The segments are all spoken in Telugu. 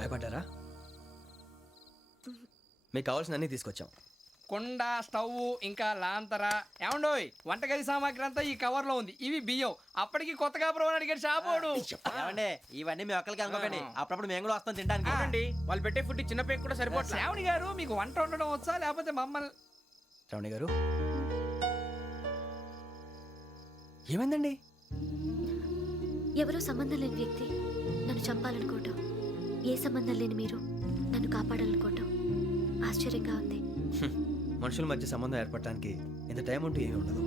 భయపడ్డారా? మీకు కావాల్సిన అన్నీ తీసుకొచ్చాం. కుండ, స్టవ్, ఇంకా లాంతర. ఏమండోయ్, వంటగది సామాగ్రి అంతా ఈ కవర్ లో ఉంది. ఇవి బియ్యం. అప్పటికి కొత్తగా బ్రో అడిగాడు షాపోడు. ఏమండి ఇవన్నీ మీ ఒక్కరికి అనుకోకండి, అప్పుడప్పుడు మేము కూడా వస్తాం తినడానికి. చూడండి, వాళ్ళు పెట్టే ఫుడ్ చిన్న పేరు కూడా సరిపోతుంది. శ్రావణి గారు, మీకు వంట వండడం వచ్చా లేకపోతే మమ్మల్ని? శ్రావణి గారు ఏమైందండి? ఎవరో సంబంధం లేని వ్యక్తి నన్ను చంపాలనుకోవటం, ఏ సంబంధం లేని మీరు నన్ను కాపాడాలనుకోవటం ఆశ్చర్యంగా ఉంది. మనుషుల మధ్య సంబంధం ఏర్పడటానికి ఇంత టైం ఉంటూ ఏమీ ఉండదు.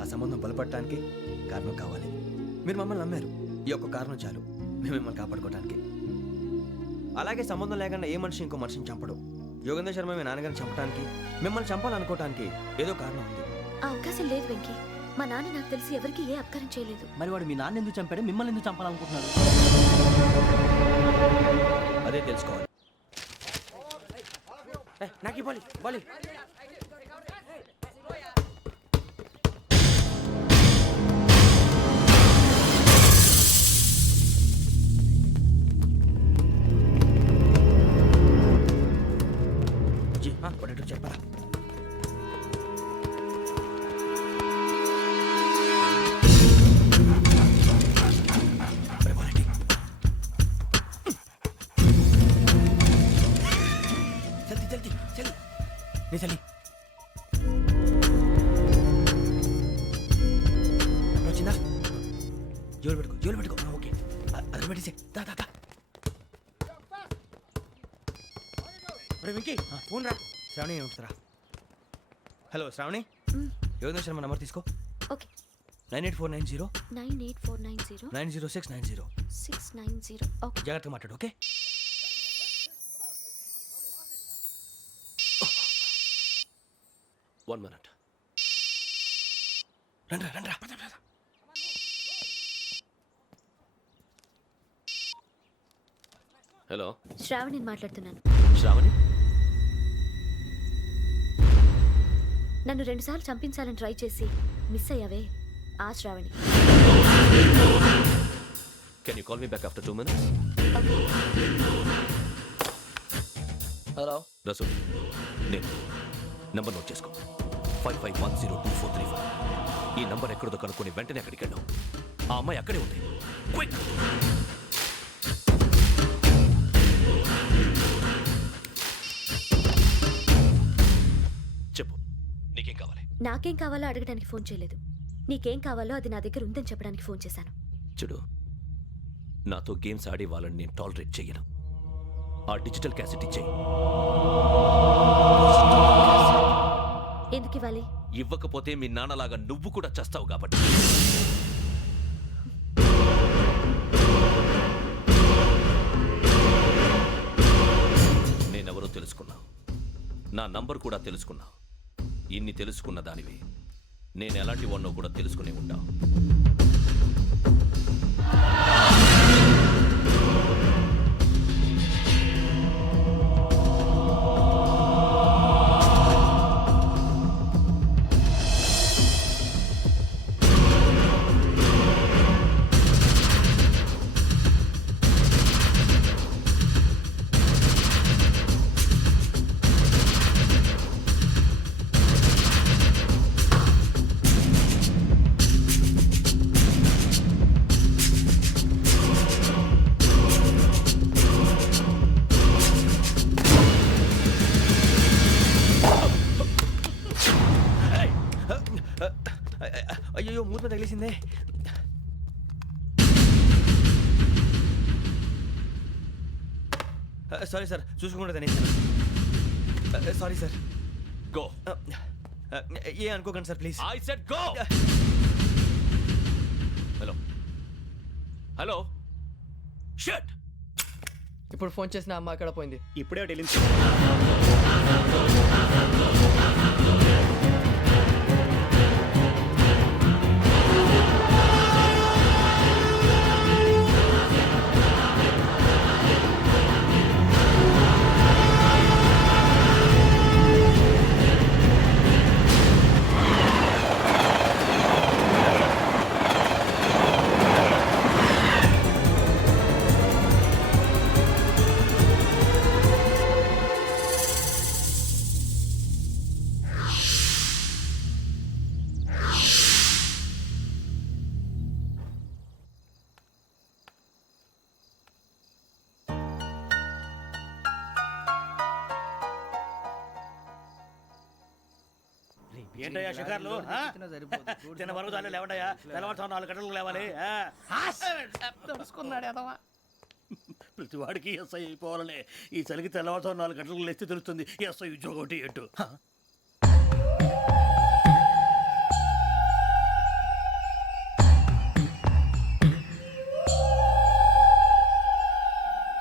ఆ సంబంధం బలపడటానికి కారణం కావాలి. మీరు మమ్మల్ని నమ్మారు, ఈ ఒక్క కారణం చాలు మేము మిమ్మల్ని కాపాడుకోవటానికి. అలాగే సంబంధం లేకుండా ఏ మనిషి ఇంకో మనిషిని చంపడు. యోగేంద్ర శర్మ మీ నాన్నగారిని చంపడానికి, మిమ్మల్ని చంపాలనుకోవటానికి ఏదో కారణం ఉంది. ఆ అవకాశం లేదు వెంకీ. మా నాన్న నాకు తెలిసి ఎవరికి ఏ అపకారం చేయలేదు. మరి వాడు మీ నాన్న ఎందుకు చంపాడు, మిమ్మల్ని ఎందుకు చంపాలనుకుంటున్నాడు? అదే తెలుసుకోవాలి. నాకు బాలి బాలి. చెప్పరా? చలి వచ్చిందా? జోలు పెట్టుకో. ఓకే, అది పెట్టేసి ఫోన్ రా. శ్రావణి ఏముంటుందిరా? హలో శ్రావణి, యోగేంద్ర శర్మ నంబర్ తీసుకో. ఓకే. 98490 98490 90690. 690. ఓకే. జాగ్రత్తగా మాట్లాడు. ఓకే. One minute. రండ్రా. హలో, శ్రావణిని మాట్లాడుతున్నాను. శ్రావణి. నన్ను 2 సార్లు చంపించాలని ట్రై చేసి మిస్ అయ్యావే, ఆ Shravani. Can you call me back after 2 minutes? Hello Rasool, నేను నంబర్ నోట్ చేసుకో. 55102435. ఈ నంబర్ ఎక్కడదో కనుక్కొని వెంటనే అక్కడికి వెళ్ళాం. ఆ అమ్మాయి అక్కడే ఉంది. క్విక్. చెప్పు, నీకేం కావాలి? నాకేం కావాలో అడగడానికి ఫోన్ చేయలేదు. నీకేం కావాలో అది నా దగ్గర ఉందని చెప్పడానికి ఫోన్ చేశాను. చూడు, నాతో గేమ్స్ ఆడే వాళ్ళని నేను టాలరేట్ చెయ్యను. ఆ డిజిటల్ క్యాసెట్ ఇచ్చేయి. ఎందుకు ఇవ్వాలి? ఇవ్వకపోతే మీ నాన్నలాగా నువ్వు కూడా చస్తావు కాబట్టి. నేనెవరో తెలుసుకున్నావు, నా నంబర్ కూడా తెలుసుకున్నావు. ఇన్ని తెలుసుకున్న దానివి నేను ఎలాంటి వాడినో కూడా తెలుసుకునే ఉంటావు. అయ్యో, మూత తగిలేసిందే. సారీ సార్, చూసుకోకుండా తినేసాను. Sorry sir. గో. ఏ అనుకోకండి sir, please. I said go. Hello. Shut. ఇప్పుడు ఫోన్ చేసిన అమ్మ అక్కడ పోయింది. ఇప్పుడే వెళ్ళింది. ఏంటయ్యా షికార్లు తిన్న వరకు చాలు లేవండయ్యా తెల్లవారుతో 4 గంటలకు లేవాలి తెలుసుకున్నాడు ఎదవా. ప్రతి వాడికి ఎస్ఐ అయిపోవాలనే ఈ చలికి తెల్లవారుతో 4 గంటలకు లేస్తే తెలుస్తుంది ఎస్ఐ ఉద్యోగం ఒకటి ఎట్టు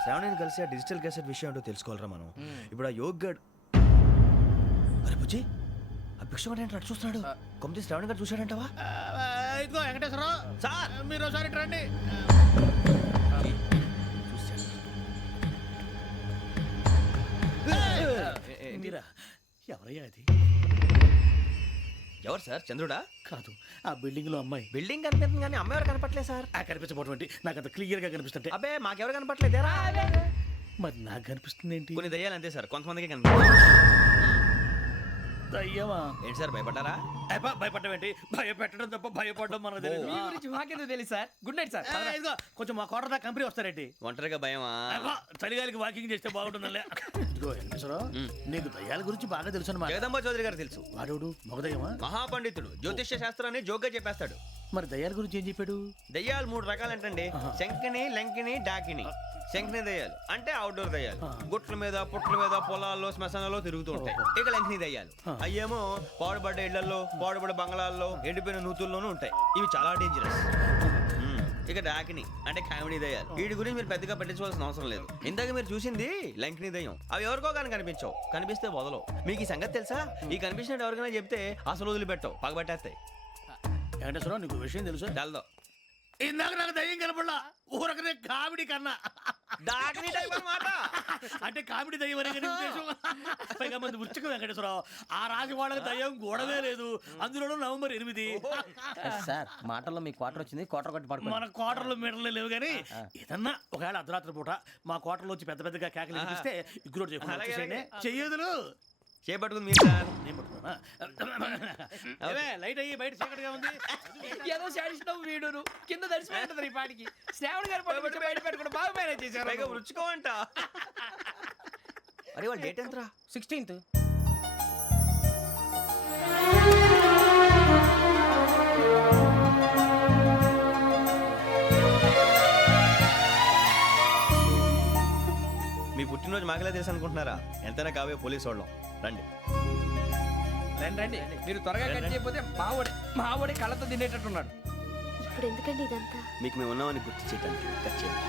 శ్రావణిని కలిసి ఆ డిజిటల్ క్యాసెట్ విషయం ఏంటో తెలుసుకోవాలరా మనం. ఇప్పుడు ఆ యోగ్ గడ్ అరే బుజ్జి ఆ భిక్షం ఏంటో అటు చూస్తున్నాడు. కొమ్మతి శ్రావణి గారు చూశాడంటావా? ఇదిగో వెంకటేశ్వరరావు సార్ మీరు ఒకసారి ఇటు రండి. మీరా ఎవరయ్యా అది? ఎవరు సార్? చంద్రుడా? కాదు ఆ బిల్డింగ్ లో అమ్మాయి. బిల్డింగ్ కనిపిస్తుంది కానీ అమ్మ ఎవరు కనపట్లేదు సార్. ఆ కనిపించబోటువంటి నాకు అంత క్లియర్ గా కనిపిస్తుంటే అబ్బే మాకెవరు కనపట్లేదేరా? మరి నాకు కనిపిస్తుంది ఏంటి? కొన్ని దయ్యాలు అంతే సార్, కొంతమందికి కనిపిస్తుంది. దయ్యమా? ఏంటి సార్ భయపడ్డారా? భయపడడం ఏంటి? భయపెట్టడం తప్ప భయపడడం మనకు తెలియదు. మీ గురించి మాకెందుకు తెలుసు సార్. Good night sir. ఇదిగో కొంచెం మా కోట దాకా కంపెనీ వస్తారేంటి? ఒంటరిగా భయమా? చలిగాలికి వాకింగ్ చేస్తే బాగుంటుందిలే. ఇదిగో వెంకటేశ్వరరావు నీకు దయ్యాల గురించి బాగా తెలుసు అన్నమాట. జగదంబ చౌదరి గారు తెలుసు. వాడోడు మగదయ్యమా? మహాపండితుడు, జ్యోతిష్య శాస్త్రాన్ని జోగ్గా చెప్పేస్తాడు. మరి దయ్యాల గురించి ఏం చెప్పాడు? దయ్యాలు 3 రకాలంటండి. శంకిని, లంకిని, డాకిని. శంకిని దయ్యాలు అంటే అవుట్డోర్ దయ్యాలు, గుట్ల మీద పుట్ల మీద పొలాల్లో శ్మశానాల్లో తిరుగుతూ ఉంటాయి. ఇక లంకిని దయ్యాలు అయ్యేమో పాడుబడ్డ ఇళ్లలో, పాడుబడ్డ బంగ్లాల్లో, ఎండిపోయిన నూతుల్లోనూ ఉంటాయి. ఇవి చాలా డేంజరస్. ఇక డాకిని అంటే కామెడీ దయ్యాలు. వీటి గురించి మీరు పెద్దగా పట్టించుకోవాల్సిన అవసరం లేదు. ఇందాక మీరు చూసింది లంకిని దయ్యం. అవి ఎవరికో కానీ కనిపించవు, కనిపిస్తే వదలవు. మీకు ఈ సంగతి తెలుసా? ఈ కనిపించినట్టు ఎవరికైనా చెప్తే అసలు వదిలిపెట్టవు, పగబట్టేస్తాయి. వెంకటేశ్వరరావు నీకు విషయం తెలుసు? డల్దో ఇందాక నాకు దయ్యం కనపడలా, ఊరకనే కామెడీ కన్నా. డాకిని టైప్ అన్నమాట. అంటే కామెడీ దయ్యం అనే కదా ఉద్దేశం. పైగా మంది ఉచ్చక వెంకటేశ్వరరావు ఆ రాజు వాళ్ళకి దయ్యం గోడవే లేదు, అందులోనూ నవంబర్ 8. సార్ మాటల్లో మీ క్వార్టర్ వచ్చింది, క్వార్టర్ కొట్టి పడుకో. మన కోటర్లో మీటర్లు లేవు కానీ ఏదన్నా ఒకవేళ అర్ధరాత్రి పూట మా కోటర్లో వచ్చి పెద్ద పెద్దగా కేకలు వినిపిస్తే ఇగ్గురు చెయ్యదులు చేపట్టుకుంది మీరు సార్. నేను పట్టుకున్నా. లైట్ అయ్యి బయట చీకటిగా ఉంది. ఏదో శాడిస్తావు వీడును కింద దర్శనం ఈ పాటికి. శ్రావణ్ గారు పట్టుకొచ్చి బయట పెట్టుకుని బాగా మేనేజ్ చేశారు. పైగా రుచుకోమంట. అరే వాళ్ళ డేట్ ఎంతరా? 16th. మీ పుట్టినరోజు మాకలే తెలుసు అనుకుంటున్నారా? ఎంతైనా కావే పోలీసు వాళ్ళం. రండి రండి రండి. మీరు త్వరగా కట్ చేయకపోతే మావడి కళ్ళతో తినేటట్టున్నాడు. ఇప్పుడు ఎందుకండి ఇదంతా? మీకు మేము ఉన్నామని గుర్తు చేయడానికి కట్ చేయండి.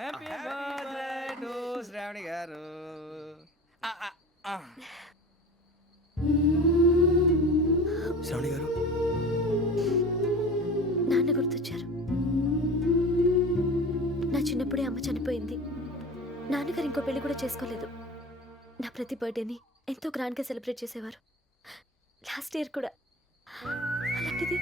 హ్యాపీ బర్త్డే టు శ్రావణి గారు. శ్రావణి గారు నాన్న గుర్తొచ్చారు. నా చిన్నప్పుడే అమ్మ చనిపోయింది. నాన్నగారు ఇంకో పెళ్లి కూడా చేసుకోలేదు. నా ప్రతి బర్త్డేని ఎంతో గ్రాండ్గా సెలబ్రేట్ చేసేవారు. లాస్ట్ ఇయర్ కూడా. అలాంటిది